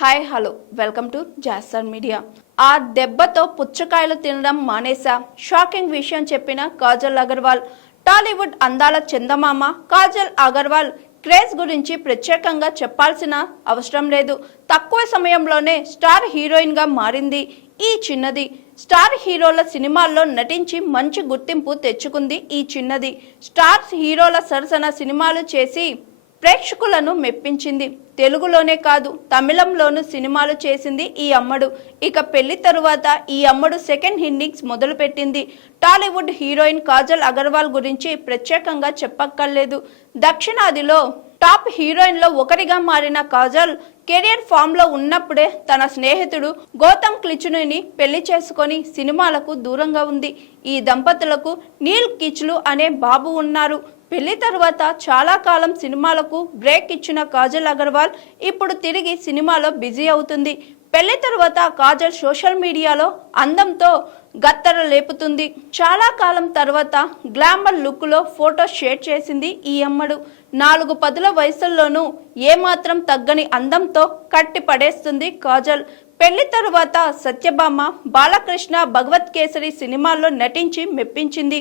Hi hello welcome to zoster media. ఆ దెబ్బతో పుచ్చకాయలు తినడం మానేసా, షాకింగ్ విషయం చెప్పిన కాజల్ అగర్వాల్. టాలీవుడ్ అందాల చందమామ కాజల్ అగర్వాల్ క్రేజ్ గురించి ప్రత్యేకంగా చెప్పాల్సిన అవసరం లేదు. తక్కువ సమయంలోనే స్టార్ హీరోయిన్ గా మారింది ఈ చిన్నది. స్టార్ హీరోల సినిమాల్లో నటించి మంచి గుర్తింపు తెచ్చుకుంది ఈ చిన్నది. స్టార్ హీరోల సరసన సినిమాలు చేసి ప్రేక్షకులను మెప్పించింది. తెలుగులోనే కాదు తమిళంలోనూ సినిమాలు చేసింది ఈ అమ్మడు. ఇక పెళ్లి తరువాత ఈ అమ్మడు సెకండ్ ఇన్నింగ్స్ మొదలుపెట్టింది. టాలీవుడ్ హీరోయిన్ కాజల్ అగర్వాల్ గురించి ప్రత్యేకంగా చెప్పక్కర్లేదు. దక్షిణాదిలో టాప్ హీరోయిన్ లో ఒకరిగా మారిన కాజల్ కెరియర్ ఫామ్ లో ఉన్నప్పుడే తన స్నేహితుడు గౌతమ్ క్లిచుని పెళ్లి చేసుకొని సినిమాలకు దూరంగా ఉంది. ఈ దంపతులకు నీల్ కిచ్లు అనే బాబు ఉన్నారు. పెళ్లి తర్వాత చాలా కాలం సినిమాలకు బ్రేక్ ఇచ్చిన కాజల్ అగర్వాల్ ఇప్పుడు తిరిగి సినిమాలో బిజీ అవుతుంది. పెళ్లి తర్వాత కాజల్ సోషల్ మీడియాలో అందంతో గత్తర లేపుతుంది. చాలా కాలం తర్వాత గ్లామర్ లుక్ లో ఫోటో షేర్ చేసింది ఈ అమ్మడు. 4 పదుల వయసుల్లోనూ ఏమాత్రం తగ్గని అందంతో కట్టి పడేస్తుంది కాజల్. పెళ్లి తరువాత సత్యభామ, బాలకృష్ణ, భగవత్ కేసరి సినిమాల్లో నటించి మెప్పించింది.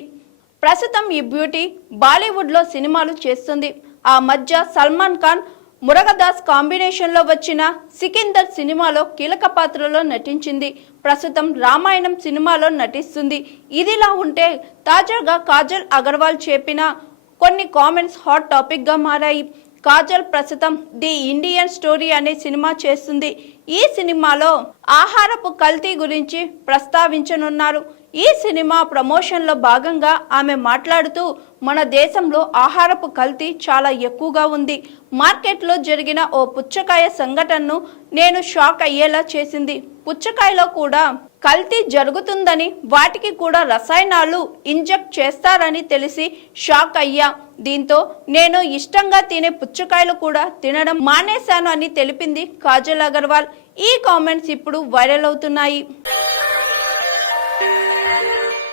ప్రస్తుతం ఈ బ్యూటీ బాలీవుడ్ లో సినిమాలు చేస్తుంది. ఆ మధ్య సల్మాన్ ఖాన్, మురగదాస్ కాంబినేషన్ లో వచ్చిన సికిందర్ సినిమాలో కీలక పాత్రలో నటించింది. ప్రస్తుతం రామాయణం సినిమాలో నటిస్తుంది. ఇదిలా ఉంటే తాజాగా కాజల్ అగర్వాల్ చెప్పిన కొన్ని కామెంట్స్ హాట్ టాపిక్ గా మారాయి. కాజల్ ప్రస్తుతం ది ఇండియన్ స్టోరీ అనే సినిమా చేస్తుంది. ఈ సినిమాలో ఆహారపు కల్తీ గురించి ప్రస్తావించనున్నారు. ఈ సినిమా ప్రమోషన్ లో భాగంగా ఆమె మాట్లాడుతూ, మన దేశంలో ఆహారపు కల్తీ చాలా ఎక్కువగా ఉంది. మార్కెట్లో జరిగిన ఓ పుచ్చకాయ సంఘటనను నేను షాక్ అయ్యేలా చేసింది. పుచ్చకాయలో కూడా కల్తీ జరుగుతుందని, వాటికి కూడా రసాయనాలు ఇంజెక్ట్ చేస్తారని తెలిసి షాక్ అయ్యా. దీంతో నేను ఇష్టంగా తినే పుచ్చకాయలు కూడా తినడం మానేశాను అని తెలిపింది కాజల్ అగర్వాల్. ఈ కామెంట్స్ ఇప్పుడు వైరల్ అవుతున్నాయి.